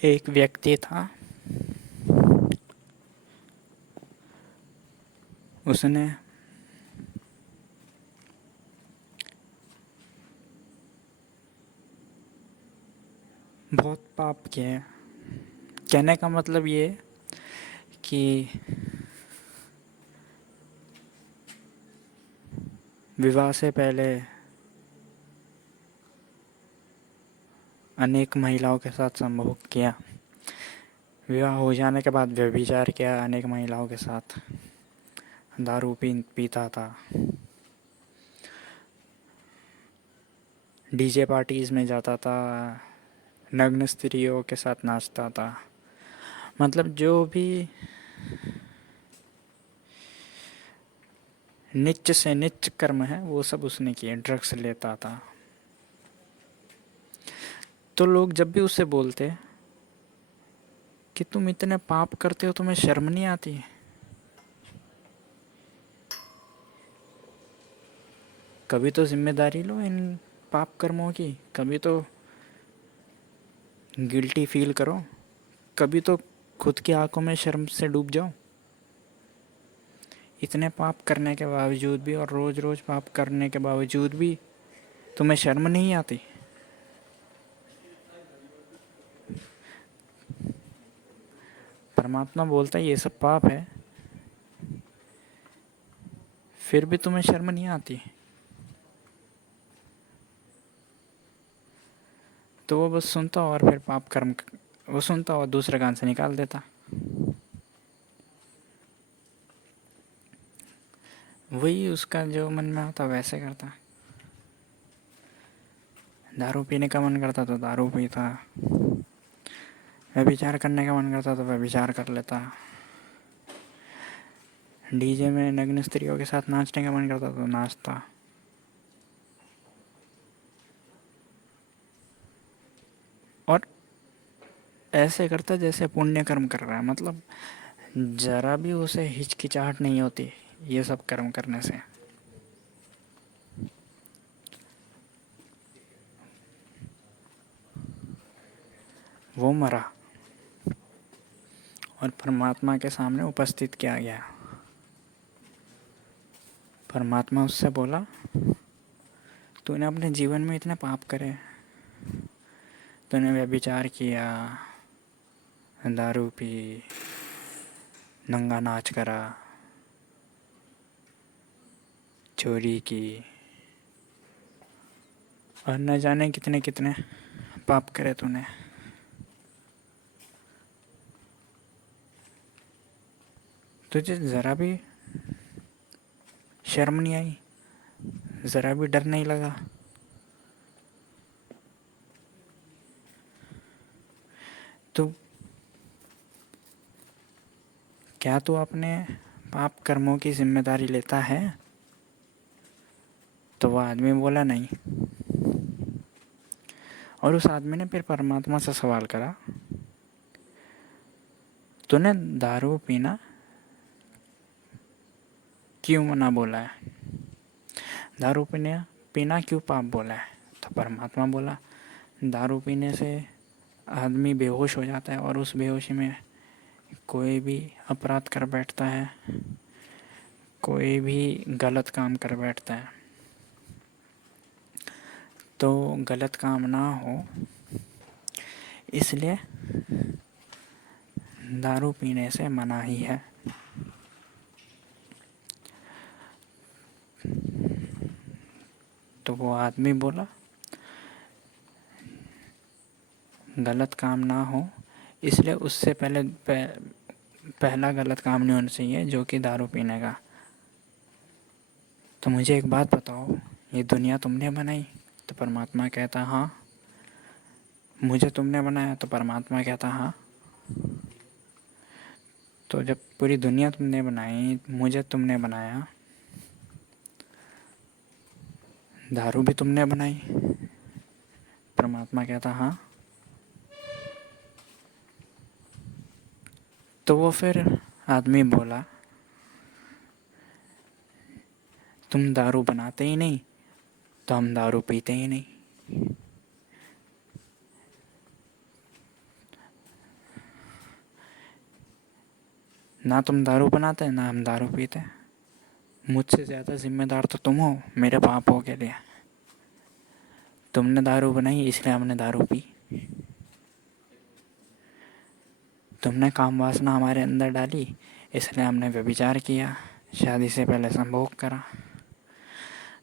एक व्यक्ति था। उसने बहुत पाप किए। कहने का मतलब ये कि विवाह से पहले अनेक महिलाओं के साथ संभोग किया। विवाह हो जाने के बाद व्यभिचार किया अनेक महिलाओं के साथ। दारू पीता था। डीजे पार्टीज में जाता था। नग्न स्त्रियों के साथ नाचता था। मतलब जो भी नीच से नीच कर्म है वो सब उसने किए। ड्रग्स लेता था। तो लोग जब भी उससे बोलते कि तुम इतने पाप करते हो, तुम्हें शर्म नहीं आती? कभी तो जिम्मेदारी लो इन पाप कर्मों की। कभी तो गिल्टी फील करो। कभी तो खुद की आंखों में शर्म से डूब जाओ। इतने पाप करने के बावजूद भी और रोज रोज पाप करने के बावजूद भी तुम्हें शर्म नहीं आती? परमात्मा बोलता है ये सब पाप है, फिर भी तुम्हें शर्म नहीं आती? तो वो बस सुनता और फिर पाप कर्म वो सुनता और दूसरे कान से निकाल देता। वही उसका जो मन में आता वैसे करता। दारू पीने का मन करता तो दारू पीता। व्यभिचार करने का मन करता तो व्यभिचार कर लेता। डीजे में नग्न स्त्रियों के साथ नाचने का मन करता तो नाचता। और ऐसे करता जैसे पुण्य कर्म कर रहा है। मतलब जरा भी उसे हिचकिचाहट नहीं होती ये सब कर्म करने से। वो मरा और परमात्मा के सामने उपस्थित किया गया। परमात्मा उससे बोला, तूने अपने जीवन में इतने पाप करे। तूने व्यभिचार किया, दारू पी, नंगा नाच करा, चोरी की और न जाने कितने कितने पाप करे तूने। तुझे ज़रा भी शर्म नहीं आई? ज़रा भी डर नहीं लगा? तो क्या तू अपने पाप कर्मों की जिम्मेदारी लेता है? तो वह आदमी बोला नहीं। और उस आदमी ने फिर परमात्मा से सवाल करा, तूने दारू पीना क्यों मना बोला है? दारू पीना क्यों पाप बोला है? तो परमात्मा बोला, दारू पीने से आदमी बेहोश हो जाता है और उस बेहोशी में कोई भी अपराध कर बैठता है, कोई भी गलत काम कर बैठता है। तो गलत काम ना हो इसलिए दारू पीने से मना ही है। तो वो आदमी बोला, गलत काम ना हो इसलिए उससे पहला गलत काम नहीं होना चाहिए, जो कि दारू पीने का। तो मुझे एक बात बताओ, ये दुनिया तुमने बनाई? तो परमात्मा कहता हाँ। मुझे तुमने बनाया? तो परमात्मा कहता हाँ। तो जब पूरी दुनिया तुमने बनाई, मुझे तुमने बनाया, दारू भी तुमने बनाई? परमात्मा कहता हाँ। तो वो फिर आदमी बोला, तुम दारू बनाते ही नहीं तो हम दारू पीते ही नहीं। ना तुम दारू बनाते ना हम दारू पीते। मुझसे ज़्यादा जिम्मेदार तो तुम हो मेरे पापों के लिए। तुमने दारू बनाई इसलिए हमने दारू पी। तुमने काम वासना हमारे अंदर डाली इसलिए हमने व्यभिचार किया, शादी से पहले संभोग करा।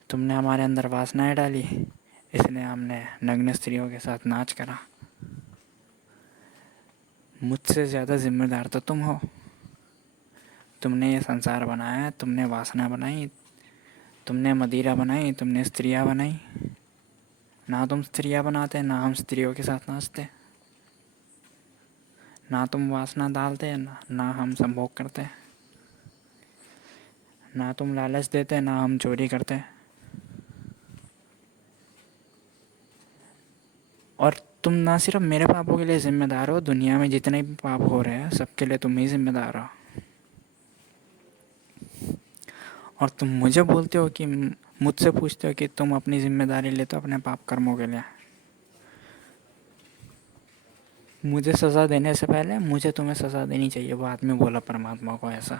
तुमने हमारे अंदर वासनाएं डाली इसलिए हमने नग्न स्त्रियों के साथ नाच करा। मुझसे ज़्यादा जिम्मेदार तो तुम हो। तुमने ये संसार बनाया, तुमने वासना बनाई, तुमने मदिरा बनाई, तुमने स्त्रियां बनाई। ना तुम स्त्रियां बनाते ना हम स्त्रियों के साथ नाचते। ना तुम वासना डालते ना हम संभोग करते। ना तुम लालच देते ना हम चोरी करते। और तुम ना सिर्फ मेरे पापों के लिए जिम्मेदार हो, दुनिया में जितने भी पाप हो रहे हैं सबके लिए तुम ही जिम्मेदार हो। और तुम मुझे बोलते हो कि मुझसे पूछते हो कि तुम अपनी जिम्मेदारी लेते हो अपने पाप कर्मों के लिए। मुझे सज़ा देने से पहले मुझे तुम्हें सज़ा देनी चाहिए, वो आदमी बोला परमात्मा को ऐसा।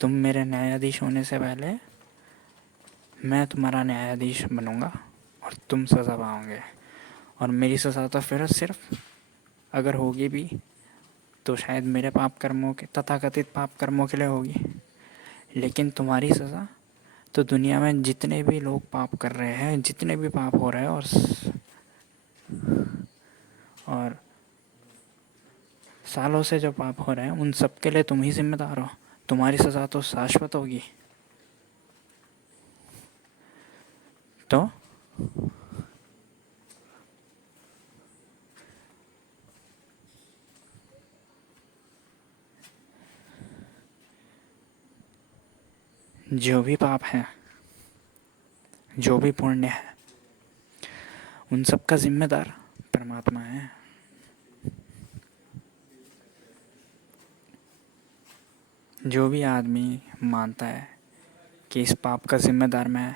तुम मेरे न्यायाधीश होने से पहले मैं तुम्हारा न्यायाधीश बनूंगा और तुम सज़ा पाओगे। और मेरी सज़ा तो फिर सिर्फ अगर होगी भी तो शायद मेरे पाप कर्मों के, तथाकथित पाप कर्मों के लिए होगी। लेकिन तुम्हारी सज़ा तो दुनिया में जितने भी लोग पाप कर रहे हैं, जितने भी पाप हो रहे हैं और सालों से जो पाप हो रहे हैं उन सब के लिए तुम ही जिम्मेदार हो। तुम्हारी सज़ा तो शाश्वत होगी। तो जो भी पाप है, जो भी पुण्य है, उन सब का जिम्मेदार परमात्मा है। जो भी आदमी मानता है कि इस पाप का जिम्मेदार मैं,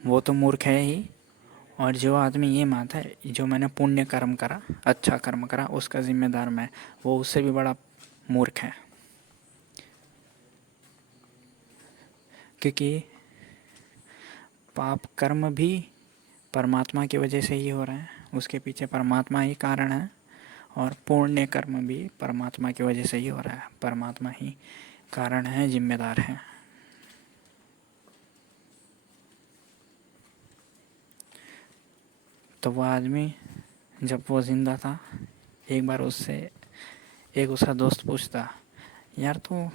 वो तो मूर्ख है ही। और जो आदमी ये मानता है जो मैंने पुण्य कर्म करा, अच्छा कर्म करा, उसका जिम्मेदार मैं, वो उससे भी बड़ा मूर्ख है। क्योंकि पाप कर्म भी परमात्मा की वजह से ही हो रहे हैं, उसके पीछे परमात्मा ही कारण है। और पुण्य कर्म भी परमात्मा की वजह से ही हो रहा है, परमात्मा ही कारण है, जिम्मेदार है। तो वह आदमी जब वो ज़िंदा था, एक बार एक उसका दोस्त पूछता, यार तू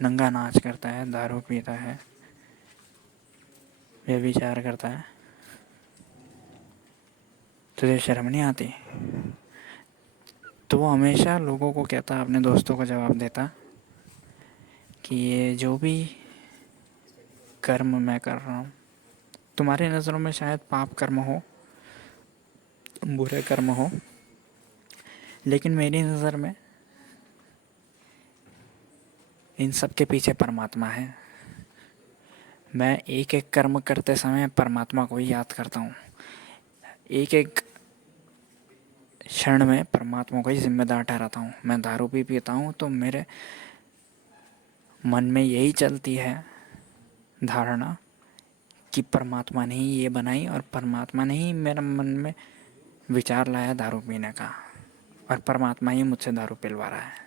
नंगा नाच करता है, दारू पीता है, व्यभिचार करता है, तुझे शर्म नहीं आती? तो वो हमेशा लोगों को कहता, अपने दोस्तों को जवाब देता कि ये जो भी कर्म मैं कर रहा हूँ, तुम्हारी नज़रों में शायद पाप कर्म हो, बुरे कर्म हो, लेकिन मेरी नज़र में इन सब के पीछे परमात्मा है। मैं एक एक कर्म करते समय परमात्मा को ही याद करता हूँ। एक एक क्षण में परमात्मा को ही जिम्मेदार ठहराता हूँ। मैं दारू भी पीता हूँ तो मेरे मन में यही चलती है धारणा कि परमात्मा ने ही ये बनाई और परमात्मा ने ही मेरे मन में विचार लाया दारू पीने का, और परमात्मा ही मुझसे दारू पिलवा रहा है।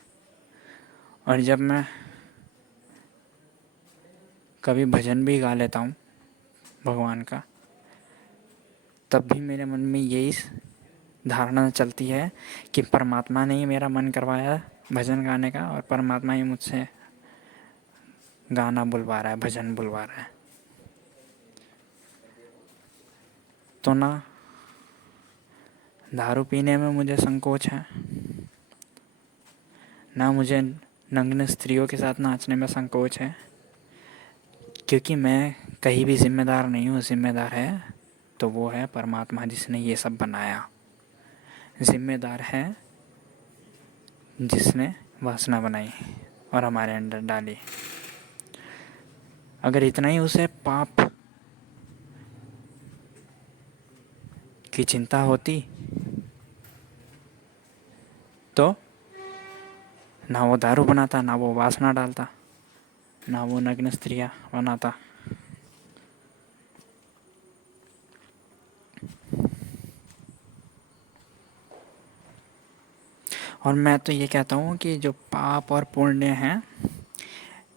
और जब मैं कभी भजन भी गा लेता हूँ भगवान का, तब भी मेरे मन में यही धारणा चलती है कि परमात्मा ने ही मेरा मन करवाया भजन गाने का, और परमात्मा ही मुझसे गाना बुलवा रहा है, भजन बुलवा रहा है। तो ना दारू पीने में मुझे संकोच है, ना मुझे नग्न स्त्रियों के साथ नाचने में संकोच है, क्योंकि मैं कहीं भी जिम्मेदार नहीं हूँ। जिम्मेदार है तो वो है परमात्मा जिसने ये सब बनाया। जिम्मेदार है जिसने वासना बनाई और हमारे अंदर डाली। अगर इतना ही उसे पाप की चिंता होती तो ना वो दारू बनाता, ना वो वासना डालता, ना वो नग्न स्त्रियाँ बनाता। और मैं तो ये कहता हूँ कि जो पाप और पुण्य हैं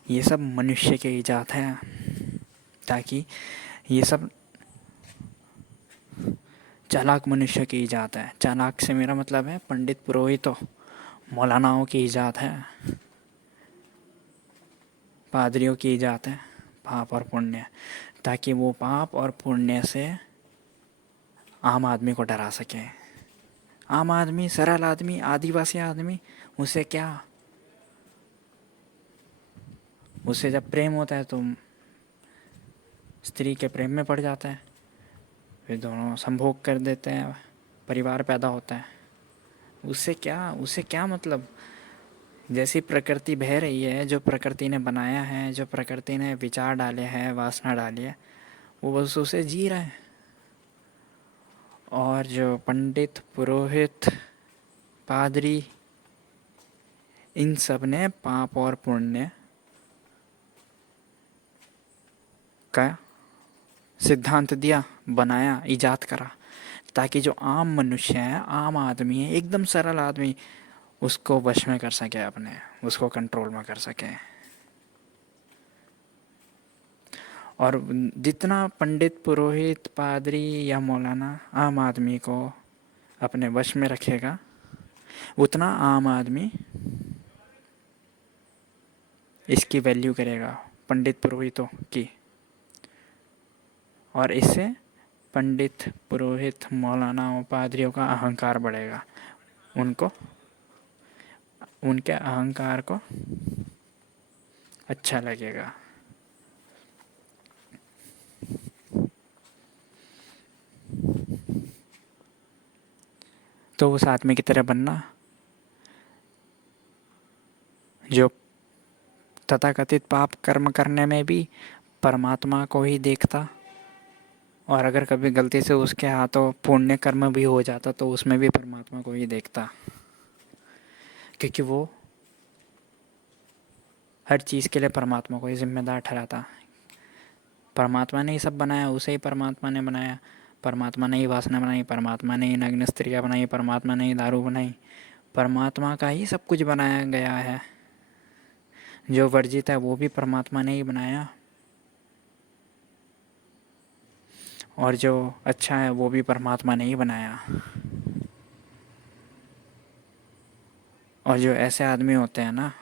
ये सब मनुष्य के ईजाद है, ताकि ये सब चालाक मनुष्य की ईजाद है। चालाक से मेरा मतलब है पंडित पुरोहितों मौलानाओं की ईजाद है, पादरियों की ईजाद है पाप और पुण्य, ताकि वो पाप और पुण्य से आम आदमी को डरा सके। आम आदमी, सरल आदमी, आदिवासी आदमी, उसे क्या, उसे जब प्रेम होता है तो स्त्री के प्रेम में पड़ जाता है, फिर दोनों संभोग कर देते हैं, परिवार पैदा होता है। उसे क्या मतलब। जैसी प्रकृति बह रही है, जो प्रकृति ने बनाया है, जो प्रकृति ने विचार डाले हैं, वासना डाली है, वो बस उसे जी रहा है। और जो पंडित, पुरोहित, पादरी, इन सब ने पाप और पुण्य का सिद्धांत दिया, बनाया, इजाद करा, ताकि जो आम मनुष्य है, आम आदमी है, एकदम सरल आदमी, उसको वश में कर सके, अपने उसको कंट्रोल में कर सके। और जितना पंडित, पुरोहित, पादरी या मौलाना आम आदमी को अपने वश में रखेगा, उतना आम आदमी इसकी वैल्यू करेगा, पंडित पुरोहितों की। और इससे पंडित, पुरोहित, मौलानाओं, पादरियों का अहंकार बढ़ेगा। उनको, उनके अहंकार को अच्छा लगेगा। तो उस आदमी की तरह बनना जो तथाकथित पाप कर्म करने में भी परमात्मा को ही देखता, और अगर कभी गलती से उसके हाथों पुण्य कर्म भी हो जाता तो उसमें भी परमात्मा को ही देखता, क्योंकि वो हर चीज़ के लिए परमात्मा को ही जिम्मेदार ठहराता। परमात्मा ने ही सब बनाया, उसे ही परमात्मा ने बनाया, परमात्मा ने ही वासना बनाई, परमात्मा ने ही नग्न स्त्रियाँ बनाई, परमात्मा ने ही दारू बनाई, परमात्मा का ही सब कुछ बनाया गया है। जो वर्जित है वो भी परमात्मा ने ही बनाया, और जो अच्छा है वो भी परमात्मा ने ही बनाया। और जो ऐसे आदमी होते हैं ना,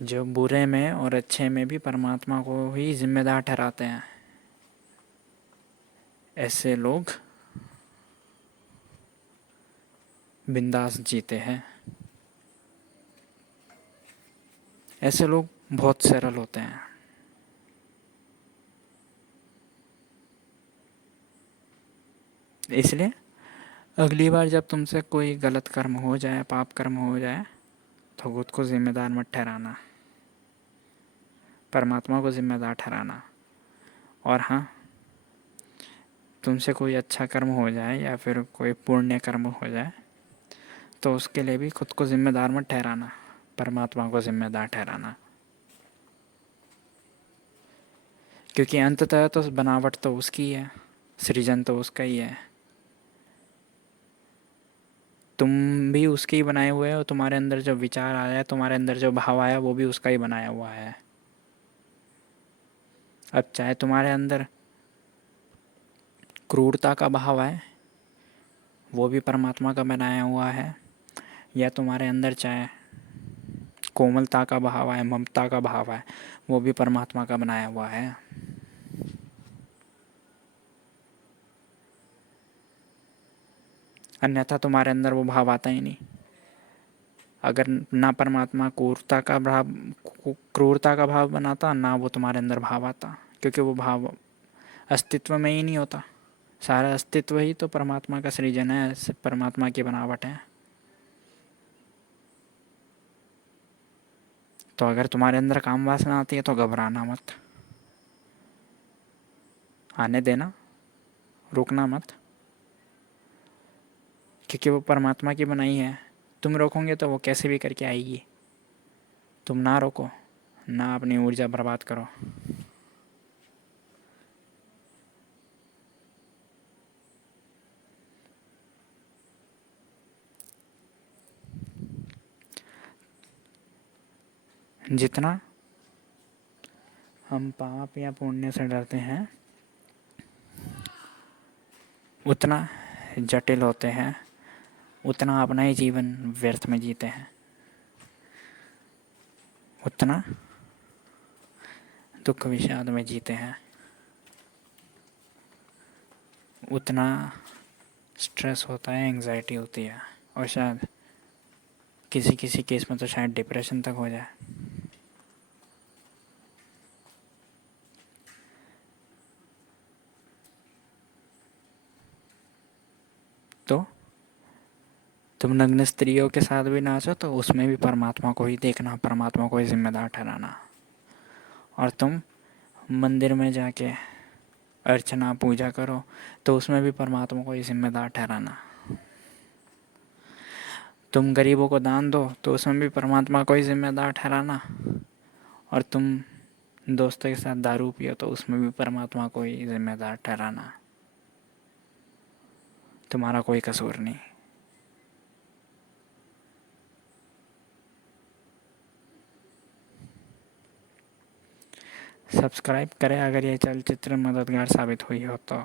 जो बुरे में और अच्छे में भी परमात्मा को ही जिम्मेदार ठहराते हैं, ऐसे लोग बिंदास जीते हैं। ऐसे लोग बहुत सरल होते हैं। इसलिए अगली बार जब तुमसे कोई गलत कर्म हो जाए, पाप कर्म हो जाए, तो खुद को जिम्मेदार मत ठहराना, परमात्मा को जिम्मेदार ठहराना। और हाँ, तुमसे कोई अच्छा कर्म हो जाए या फिर कोई पुण्य कर्म हो जाए तो उसके लिए भी खुद को जिम्मेदार मत ठहराना, परमात्मा को जिम्मेदार ठहराना। क्योंकि अंततः तो बनावट तो उसकी है, सृजन तो उसका ही है, तुम भी उसके ही बनाए हुए हो। तुम्हारे अंदर जो विचार आया है, तुम्हारे अंदर जो भाव आया, वो भी उसका ही बनाया हुआ है। अब चाहे तुम्हारे अंदर क्रूरता का भाव है, वो भी परमात्मा का बनाया हुआ है, या तुम्हारे अंदर चाहे कोमलता का भाव है, ममता का भाव है, वो भी परमात्मा का बनाया हुआ है। अन्यथा तुम्हारे अंदर वो भाव आता ही नहीं। अगर ना परमात्मा क्रूरता का भाव बनाता, ना वो तुम्हारे अंदर भाव आता, क्योंकि वो भाव अस्तित्व में ही नहीं होता। सारा अस्तित्व ही तो परमात्मा का सृजन है, परमात्मा की बनावट है। तो अगर तुम्हारे अंदर काम वासना आती है तो घबराना मत, आने देना, रोकना मत, क्योंकि वो परमात्मा की बनाई है। तुम रोकोगे तो वो कैसे भी करके आएगी। तुम ना रोको, ना अपनी ऊर्जा बर्बाद करो। जितना हम पाप या पुण्य से डरते हैं उतना जटिल होते हैं, उतना अपना ही जीवन व्यर्थ में जीते हैं, उतना दुख विषाद में जीते हैं, उतना स्ट्रेस होता है, एंग्जाइटी होती है, और शायद किसी किसी केस में तो शायद डिप्रेशन तक हो जाए। तो तुम नग्न स्त्रियों के साथ भी नाचो तो उसमें भी परमात्मा को ही देखना, परमात्मा को ही जिम्मेदार ठहराना। और तुम मंदिर में जाके अर्चना पूजा करो तो उसमें भी परमात्मा को ही जिम्मेदार ठहराना। तुम गरीबों को दान दो तो उसमें भी परमात्मा को ही जिम्मेदार ठहराना। और तुम दोस्तों के साथ दारू पियो तो उसमें भी परमात्मा को ही जिम्मेदार ठहराना। तुम्हारा कोई कसूर नहीं। सब्सक्राइब करें अगर ये चलचित्र मददगार साबित हुई हो तो।